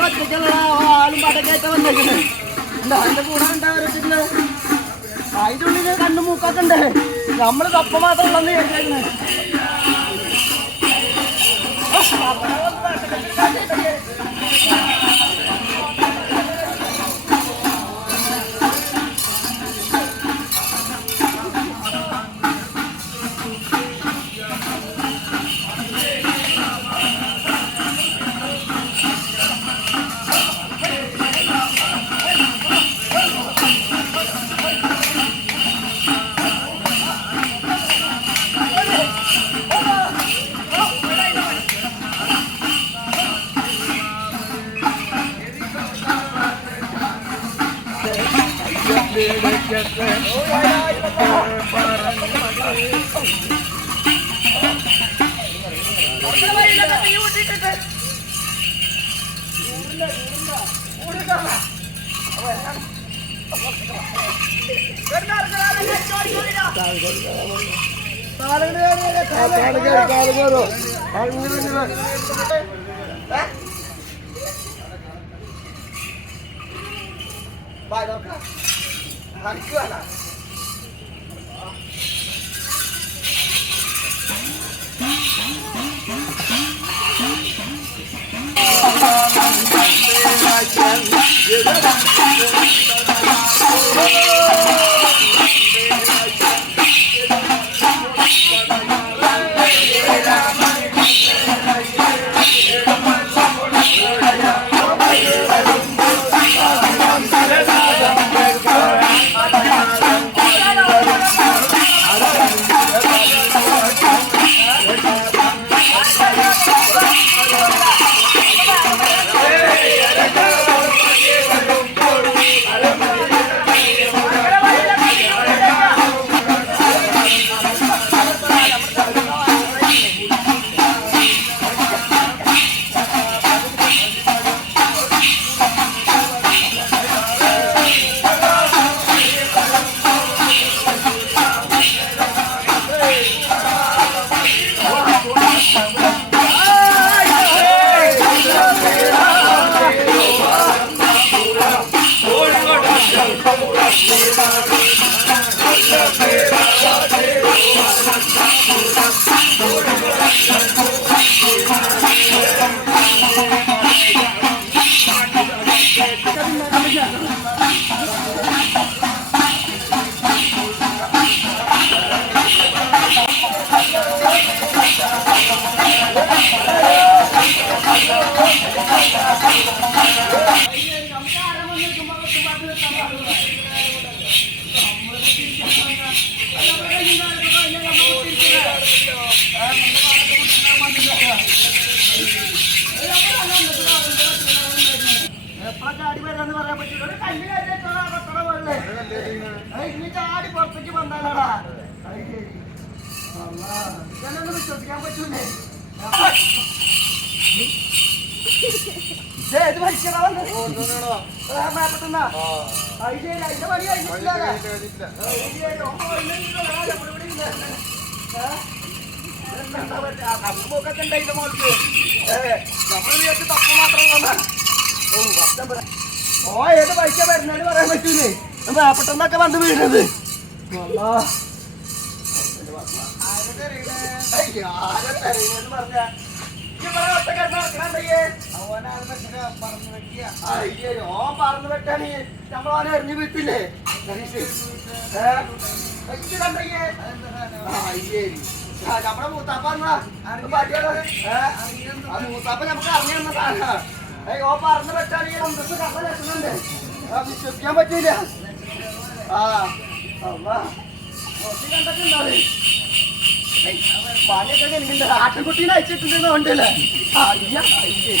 നമ്മളൊറ്റയ്ക്കുള്ള ആളും പടക്കായിട്ട് വന്നേക്കുന്നത് എന്താ അതിന്റെ കൂടെ ഉണ്ടാവുന്നത് അതിന്റെ ഉള്ളിൽ കണ്ണു മൂക്കൊക്കെ ഉണ്ട് നമ്മള് കപ്പ മാത്രം ഉള്ളെന്ന് കേട്ടേക്കുന്നത് ചാടി പുറത്തേക്ക് വന്നാലാടാ വിശ്വസിക്കാൻ പറ്റൂലേ ഇത് മരിക്കണോ അതിന്റെ പണി കഴിഞ്ഞിട്ടില്ല കപ്പൊക്കെ ഉണ്ടായില്ല മോൾക്ക് നമ്മൾ വിചാരിച്ച് തപ്പ് മാത്രം ഓ ഏത് പൈസ വരുന്നാല് പറയാൻ പറ്റൂലേ വേപ്പെട്ടെന്നൊക്കെ വന്ന് വീണത് പറഞ്ഞ പറന്ന് വെട്ടാണ് നമ്മളവനെ എറിഞ്ഞു വീട്ടില്ലേ നമ്മുടെ മൂത്താപ്പ മൂത്താപ്പ നമുക്ക് അറിഞ്ഞു സാധനം ഓ പറന്ന് വെട്ടാണെങ്കിൽ അന്തസ് കപ്പ എത്തുന്നുണ്ട് വിശ്വസിക്കാൻ പറ്റൂല കണ്ടിട്ടുണ്ടോ പണിയൊക്കെ എനിക്കുണ്ട് ആട്ടിൻകുട്ടീനെ അയച്ചിട്ടുണ്ടെന്ന് ഉണ്ടല്ലേ അയ്യ അയ്യേ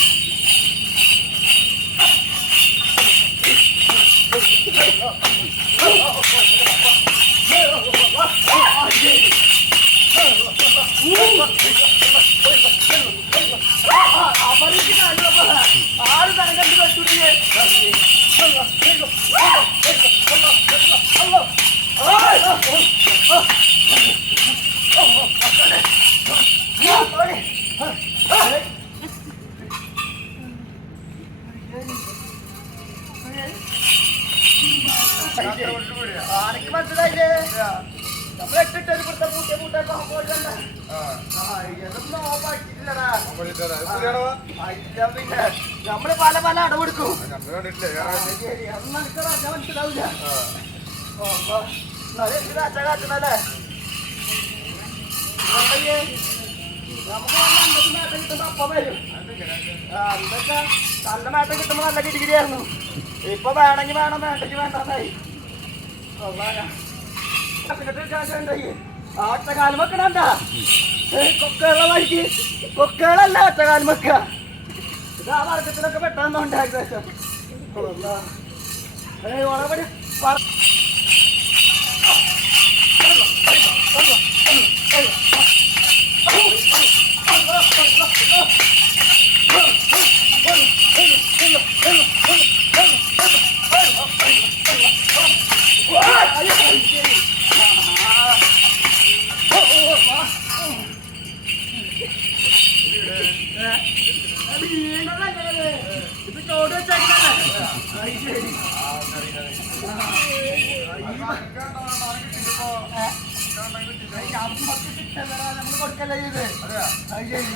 ആറ് തരം കണ്ടു വെച്ചൂടെ പഠിച്ചിട്ടില്ലടാ. പിന്നെ നമ്മള് പല പല അടവെടുക്കും. ശരി, അത് മനസ്സിലാവില്ല. കാച്ചണല്ലേ നമുക്ക് നല്ല 50 മേട്ടം കിട്ടുമ്പോ അപ്പം വരും. എന്തൊക്കെ നല്ല മേട്ടം കിട്ടുമ്പോ നല്ല ഡിഗ്രിയായിരുന്നു. ഇപ്പൊ വേണമെങ്കിൽ വേണം, വേണ്ടെങ്കിൽ വേണ്ടെന്നായി. ഒറ്റക്കാലം വെക്കണണ്ട, കൊക്കുള്ള വഴിക്ക് കൊക്കുകളല്ല ഒറ്റക്കാലം വെക്ക. ഇതാ വർഗത്തിലൊക്കെ പെട്ടെന്നുണ്ട് ഏകദേശം. ഓളപടി ഇത് ചോട് വെച്ചേക്കണേ. ശരി, നമ്മള് കൊടുക്കല്ലേ ചെയ്ത്. അത് ശരി,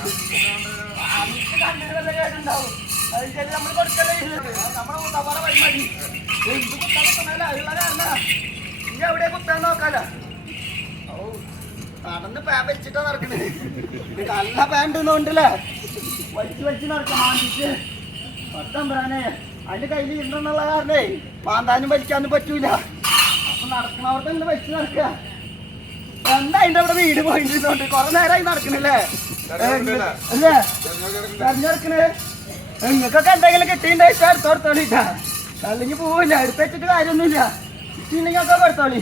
കണ്ടിട്ടല്ലേ കേട്ടുണ്ടാവും. അത് ശരി, നമ്മള് കൊടുക്കല്ലേ ചെയ്ത്. നമ്മളെ കുത്തപ്പാറ പരിപാടി എന്ത് കുത്താൻ കുത്തണല്ല ഉള്ള കാരണം. ഇനി എവിടെ കുത്താൻ നോക്കാലോ. ഓ, നടന്ന് പാൻ വലിച്ചിട്ടാ നടക്കണേ. നല്ല പാൻണ്ടല്ലേ വലിച്ച് വലിച്ച് നടക്കാം. മാന്തിച്ച് പട്ടം പറയാനേ അതിന്റെ കയ്യിൽ ഇരുന്നുള്ള കാരണേ മാന്താനും വലിക്കാനും പറ്റൂല. അപ്പൊ നടക്കണവർക്ക് ഇങ്ങനെ വലിച്ച് നടക്കുക. എന്താ അതിന്റെ അവിടെ വീട് പോയിട്ടുണ്ട്. കുറെ നേരമായി നടക്കണല്ലേ അല്ലേ തെരഞ്ഞെടുക്കണേ. നിങ്ങൾക്കൊക്കെ എന്തെങ്കിലും കിട്ടിയിട്ടുണ്ടായിട്ട് അടുത്തോടത്തോളിട്ടാ, അല്ലെങ്കിൽ പോവില്ല. എടുത്ത് വെച്ചിട്ട് കാര്യമൊന്നുമില്ല. കിട്ടിയിട്ടുണ്ടെങ്കിൽ ഒക്കെ എടുത്തോളി.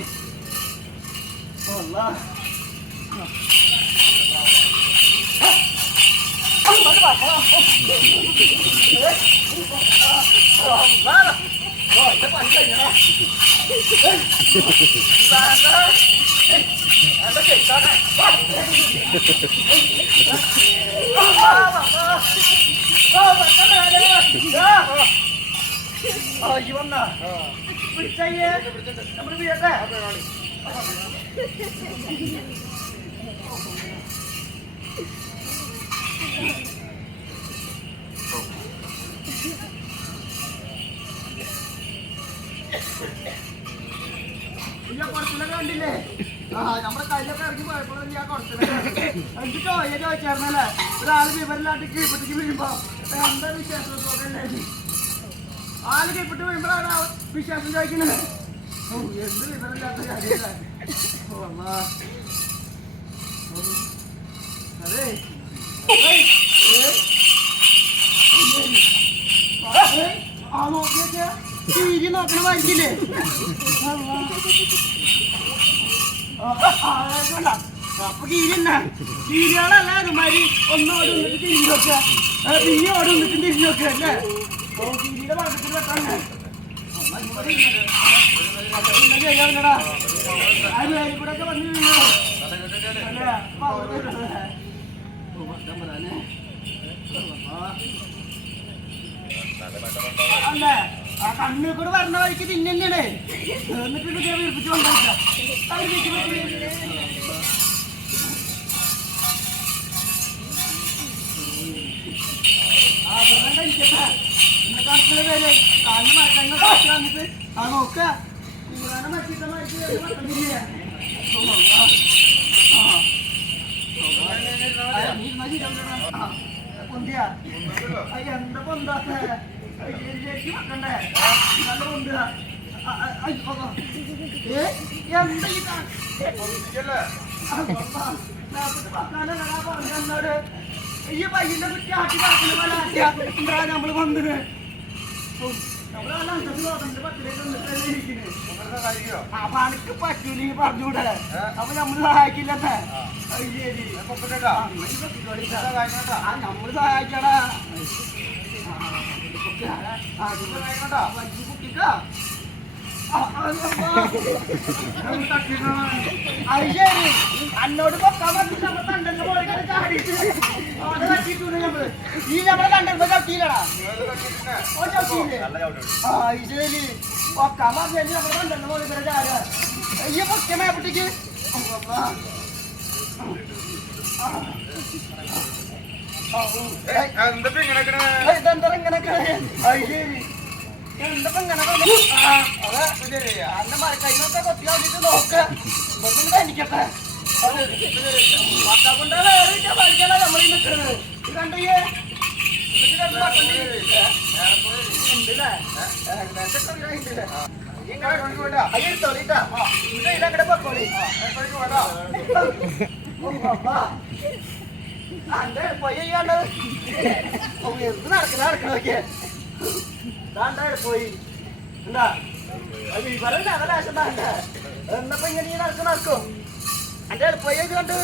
നമ്മള് വീട്ടെ കുറച്ചിലൊക്കെ കണ്ടില്ലേ? നമ്മുടെ കയ്യിലൊക്കെ ഇറങ്ങി പോയപ്പോഴും ഞാൻ കുറച്ചിലൊക്കെ എന്നിട്ടോ ചോദിച്ചായിരുന്നല്ലേ ഒരാള് വിവരമില്ലാണ്ട് കീഴ്പെട്ടിക്ക് വീഴുമ്പോ എന്താ വിശേഷം തോന്നല്ലേ? ആള് കീഴ്പെട്ട് വീഴുമ്പോഴാണ് വിശേഷം ചോദിക്കുന്നത്. എന്ത് വിവരമില്ലാത്ത കാര്യമല്ലേ? അതെ ആ നോക്കിയൊക്കെ ടി നോക്കണ വായിക്കില്ലേ? അപ്പൊ കീരിന്ന കീരികളല്ല അതുമാതിരി ഒന്നോട് വന്നിട്ട് തിരിഞ്ഞു നോക്കുക, പിന്നെ ഓട് വന്നിട്ട് തിരിഞ്ഞു നോക്കുക അല്ലേ? കീരിയുടെ ഭാഗത്തിൽ വെട്ടാണ് ശരിയാവില്ലടാ. അതിൽ കൂടെ ഒക്കെ വന്ന് വീണോ അല്ലേ? ആ കണ്ണിൽ കൂടെ പറഞ്ഞ വഴിക്ക് തിന്നെയാണ്. എന്നിട്ട് വീർപ്പിച്ചു കൊണ്ടുപോയില്ല. കണക്കില് പേര് കാലിന് മരക്കങ്ങൾ കാശ് വന്നിട്ട് ആ നോക്ക മറ്റിട്ട പൊന്തിയാ എന്താ പൊന്താത്ത വെക്കണ്ടേ? നല്ല പൊന്തുക. എന്താ പറഞ്ഞോട് ഈ പയ്യന്റെ കുറ്റി ആട്ടി പറക്കുന്ന പോലെ ആട്ടിയാ എന്താ നമ്മള് വന്നത്? അപ്പൊ അനക്ക് പറ്റൂല പറഞ്ഞൂടെ? അപ്പൊ നമ്മള് സഹായിക്കില്ലേ? ശരി, നമ്മള് സഹായിക്കടാ. കുട്ടിക്കാ അത് ശരി, അന്നോട് പൊക്കാൻ പറ്റില്ല. നമ്മൾ കണ്ടന്റെ പോലെ ചാടിയിട്ട് അവിടെ തട്ടിയിട്ടുണ്ട്. നമ്മള് ഈ നമ്മളെ കണ്ടപ്പോ ചട്ടിയില്ലടാ. ശരി, പൊക്കാൻ പറഞ്ഞാല് നമ്മളെ കണ്ടന്റെ പോലെ ചാടുക. ഈ പൊക്കമേ കുട്ടിക്ക് ഇതെന്താ ഇങ്ങനൊക്കെ എന്തപ്പോ ഇങ്ങനെ അന്റെ മരക്കൈനൊക്കെ കൊത്തി കളിച്ചിട്ട് നോക്ക എനിക്കട്ടെ കൊണ്ടാ വേറെ പഠിക്കാനാ നമ്മളീ നിൽക്കുന്നത് ഇത് കണ്ടേ ഇതങ്ങടെ പൊക്കോളി അന്റെ പോയി കണ്ടത് എന്ത് നടക്കണോക്കെ പോയി എന്താ വിവരം അവകാശം താണ്ട എന്നപ്പോ ഇങ്ങനെ നടക്കും അന്റെ എളുപ്പ കണ്ട്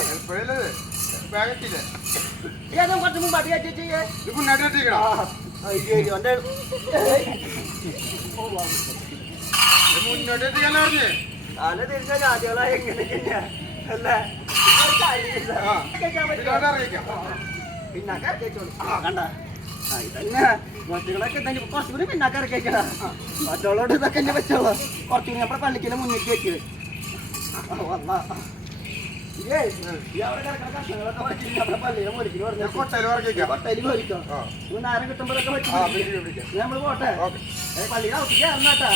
ഏതും കുറച്ച് മുമ്പാട്ടി കയറ്റി ചെയ്യേ തല തിരിച്ച ജാതികളായ എങ്ങനെയൊക്കെയാ അല്ലേ പിന്നാക്ക കണ്ട ഇതന്നെ മറ്റുകളൊക്കെ തന്നെ കുറച്ചുകൂടി പിന്നാക്ക ഇറക്കിയേക്കടാ മറ്റുള്ളോട് ഇതൊക്കെ തന്നെ പറ്റുള്ളൂ കുറച്ചുകൂടി നമ്മുടെ പള്ളിക്കിന്റെ മുന്നിലേക്ക് വെക്കത് നേരം കിട്ടുമ്പോഴൊക്കെ നമ്മള് പോട്ടെ പള്ളിയുടെ ഔട്ടിക്ക് ഇറങ്ങാട്ടാ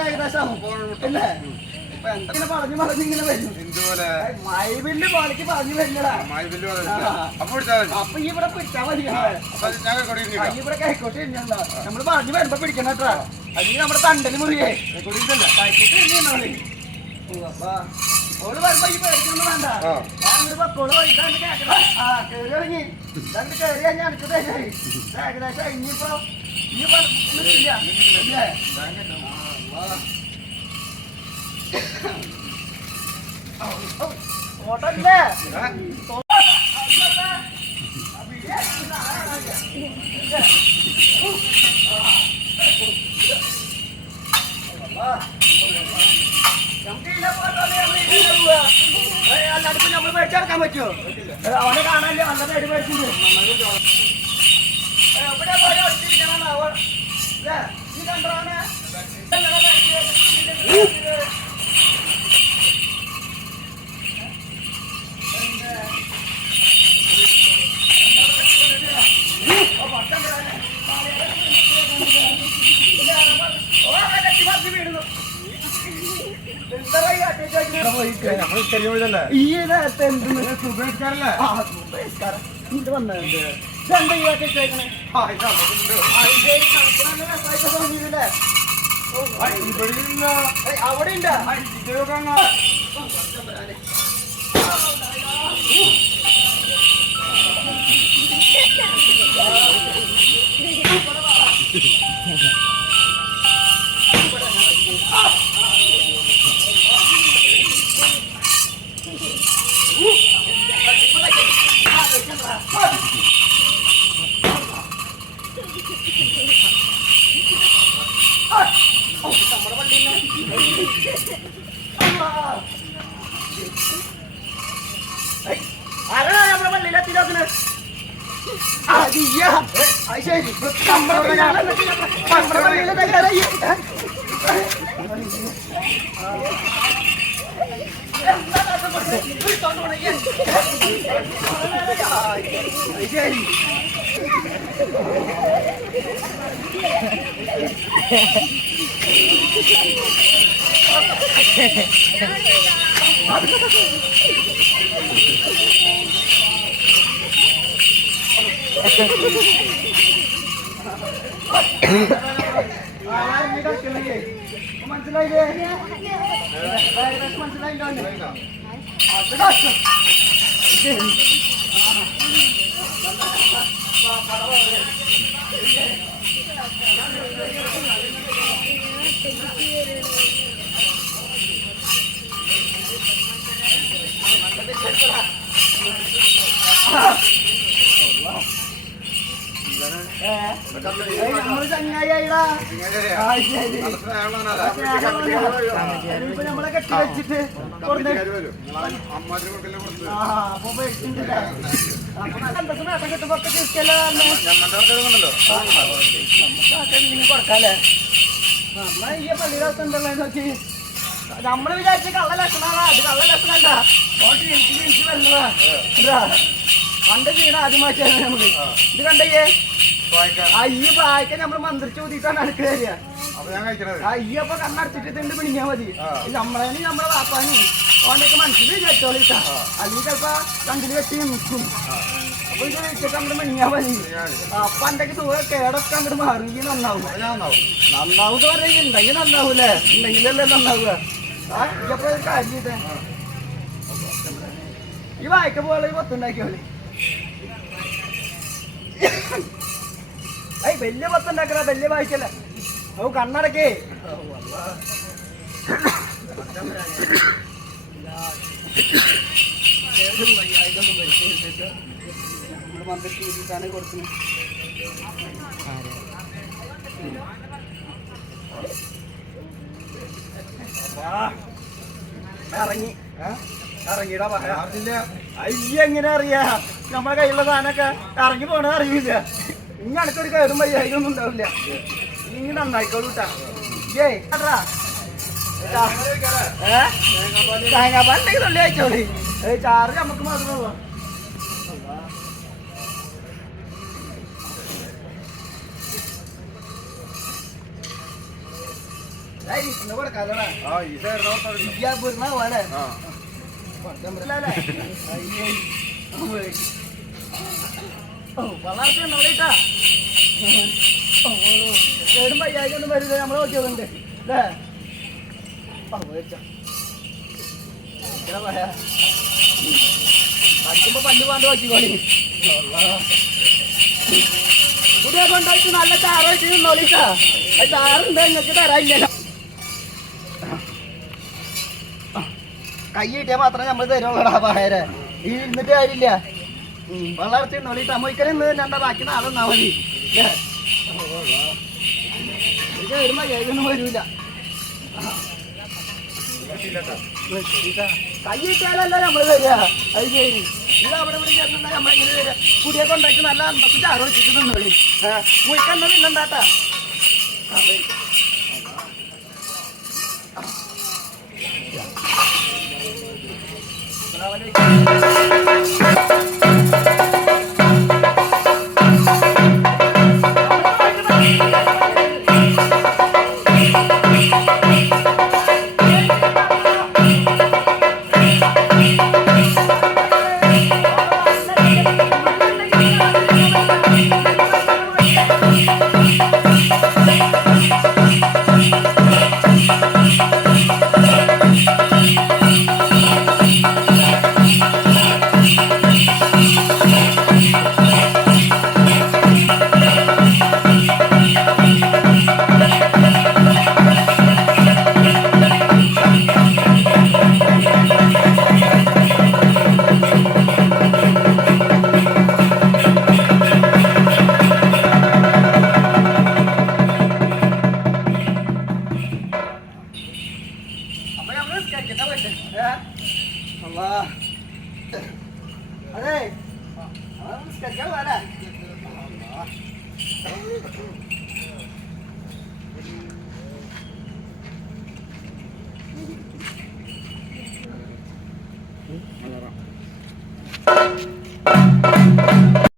ഏകദേശം പറഞ്ഞു പറഞ്ഞിങ്ങനെ വരും മൈബില്ല് പാലിക്ക് പറഞ്ഞു വരുന്നടാ അപ്പൊ ഇവിടെ പിടിച്ചാ മതി ഇവിടെ കൈക്കോട്ട് ഇരിക്കണ്ടോ നമ്മള് പറഞ്ഞു വരുമ്പോ പിടിക്കണം കേട്ടോ അല്ലെങ്കിൽ നമ്മുടെ തണ്ടല് മുറിയേ ഓള് വരുമ്പോ ഈ പേടിക്കൊന്നും വേണ്ട ഞാനിവിടെ പക്കോള് പോയിട്ടാണ് കേൾക്കണം കേറി ഇറങ്ങി ഇതാണ്ട് കയറി കഴിഞ്ഞാൽ എനിക്ക് തരായി ഏകദേശം ഇനിയിപ്പോ നിൽക്കില്ല ഓട്ടല്ലേ അല്ലാതെ നമ്മൾ മേടിച്ചെടുക്കാൻ പറ്റുമോ അവനെ കാണാനല്ലേ നല്ല അടി മേടിച്ചിട്ട് എവിടെ പോയി ഒട്ടിരിക്കണോ ഈ കണ്ടോനെ അവിടെ ഉണ്ട് ആരാ നമ്മുടെ പള്ളിയിലെത്തിനോക്കണേ ശരി പള്ളിയിലെ തയ്യാറായി ശരി മനസ്സിലായില്ലേ മനസ്സിലായില്ലോ നമ്മള് ചങ്ങായിടാ ഇപ്പൊ നമ്മളെ കെട്ടി വെച്ചിട്ട് കിട്ടുമ്പോ കൊടുക്കാല്ലേ നമ്മളെ ഈ പള്ളിയുടെ അവസ്ഥ ഉണ്ടല്ലോ നോക്കി നമ്മള് വിചാരിച്ച കള്ള ലക്ഷണാണ് അത് കള്ള ലക്ഷണല്ല എനിക്ക് വരുന്നതാ പണ്ട് വീണ ആദ്യമായിട്ടാണ് നമ്മള് ഇത് കണ്ടയ്യേ അയ്യ പ്രായക്ക നമ്മള് മന്ത്രിച്ച് ഊതിയിട്ടാണ് അടുക്ക തരിക അയ്യപ്പൊ കണ്ണടച്ചിട്ട് തിണ്ട് പിടിഞ്ഞാ മതി നമ്മളേന് നമ്മളെ വാപ്പാനി ഓണ്ടൊക്കെ മനസ്സിൽ വിചാരിച്ചോളിട്ടാ അല്ലെങ്കിൽ ചിലപ്പോ കണ്ടില് കെട്ടി നിൽക്കും അപ്പൊ ഇത് വെച്ചിട്ട് നമ്മള് മിണിഞ്ഞാ മതി അപ്പൊ എന്തൊക്കെ ദൂരെ കേടൊക്കെ അങ്ങോട്ട് മാറി നന്നാവും നന്നാവും പറയുക ഉണ്ടെങ്കിൽ നന്നാവൂലേ ഉണ്ടെങ്കിലല്ലേ നന്നാവുക ആ ഇപ്പൊ കാര്യം ചെയ്തേ ഈ വായിക്ക പോലെ പത്തുണ്ടാക്കിയോളി ഐ വലിയ പത്തുണ്ടാക്കല വലിയ വായിക്കല്ല ഓ കണ്ണടക്കേ മന്ത്രിക്കാണ് കൊടുക്കുന്നത് ഇറങ്ങി ഇറങ്ങിടാ അയ്യ എങ്ങനെ അറിയാ നമ്മളെ കയ്യിലുള്ള സാധനമൊക്കെ ഇറങ്ങി പോണ അറിയില്ല ഇനി അടുത്തൊരു കയറും വയ്യായികൊന്നും ഉണ്ടാവില്ല ഇനി നന്നായിക്കോളൂട്ടാ തേങ്ങാപ്പാലുണ്ടെങ്കിൽ തൊള്ളി അയച്ചോളി ചാർജ് നമുക്ക് മാത്രമേ കൊടുക്കാലോടാ പോലെ വളർത്തുണ്ടോട്ടാ കേടും വയ്യായിക്കൊന്നും വരുന്നത് നമ്മളെ നോക്കിയതുണ്ട് അല്ലേ പഠിക്കുമ്പോ പല്ല് പാണ്ട് നോക്കിക്കോളി പുതിയ കൊണ്ടായിട്ട് നല്ല ചാറായിട്ട് നിന്നോളിട്ടാ ചാറുണ്ട് നിങ്ങൾക്ക് തരാനില്ല കൈ കിട്ടിയാൽ മാത്രമേ നമ്മൾ തരുള്ളൂടാ പഹരെ ഈ ഇരുന്നിട്ട് കാര്യമില്ല വളർത്തിണ്ടോളിട്ടാ മൊയ്ക്കൽ ഇന്ന് തന്നെ ബാക്കി നാളെ നിന്നാ മതി ഇത് വരുമ്പോ ഏതൊന്നും വരൂല കൈ കിട്ടിയാലല്ല നമ്മള് തരിക അത് ശരി ഇത് അവിടെ ഇവിടെ ചേർന്നുണ്ടാ നമ്മളിങ്ങനെ തരിക കുടിയെ കൊണ്ടായിട്ട് നല്ല അമ്പത്തി ചാറ് വെച്ചിട്ട് നിന്നോളി മുയ്ക്കന്നെ തിന്നണ്ടാട്ടാ അതെ വരാ